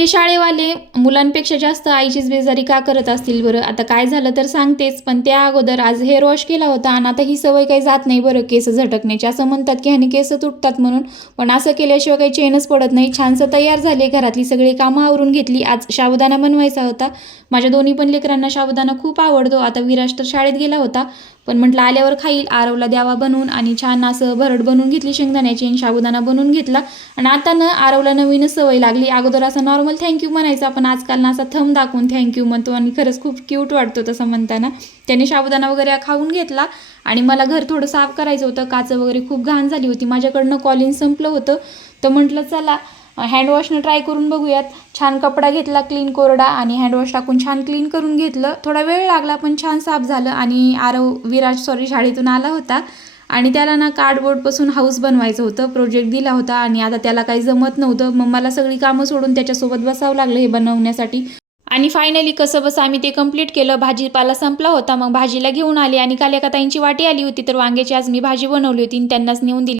हे शाळेवाले मुलांपेक्षा जास्त आईचीच बेजारी का करत असतील बरं. आता काय झालं तर सांगतेच, पण त्या अगोदर आज हेअर वॉश केला होता आणि आता ही सवय काही जात नाही बरं केस झटकण्याची. असं म्हणतात की ह्याने केस तुटतात म्हणून, पण असं केल्याशिवाय काही चेनच पडत नाही. छानसं तयार झाले, घरातली सगळी कामं आवरून घेतली. आज साबुदाणा बनवायचा होता. माझ्या दोन्ही पण लेकरांना साबुदाणा खूप आवडतो. आता विराज तर शाळेत गेला होता, पण म्हटलं आल्यावर खाईल. आरवला द्यावा बनवून आणि छान असं भरड बनवून घेतली शेंगदाण्याची आणि साबुदाणा बनवून घेतला. आणि आता आरवला नवीनच सवय लागली. अगोदर असं नॉर्मल थँक्यू म्हणायचा, पण आजकाल असा थंब दाखवून थँक्यू म्हणतो आणि खरंच खूप क्यूट वाटतो तसं म्हणताना. त्याने साबुदाणा वगैरे खाऊन घेतला आणि मला घर थोडं साफ करायचं होतं. काचं वगैरे खूप घाण झाली होती. माझ्याकडनं कॉलिन संपलं होतं, तर म्हटलं चला हँडवॉशनं ट्राय करून बघूयात. छान कपडा घेतला क्लीन कोरडा आणि हँडवॉश टाकून छान क्लीन करून घेतलं. थोडा वेळ लागला पण छान साफ झालं. आणि विराज शाळेतून आला होता आणि त्याला कार्डबोर्डपासून हाऊस बनवायचं होतं. प्रोजेक्ट दिला होता आणि आता त्याला काही जमत नव्हतं. मग मला सगळी कामं सोडून त्याच्यासोबत बसावं लागलं हे बनवण्यासाठी. आणि फायनली कसं बसं आम्ही ते कंप्लीट केलं. भाजीपाला संपला होता, मग भाजीला घेऊन आली आणि काल एका ताईंची वाटी आली होती, तर वांग्याची आज मी भाजी बनवली होती आणि त्यांनाच नेऊन दिली.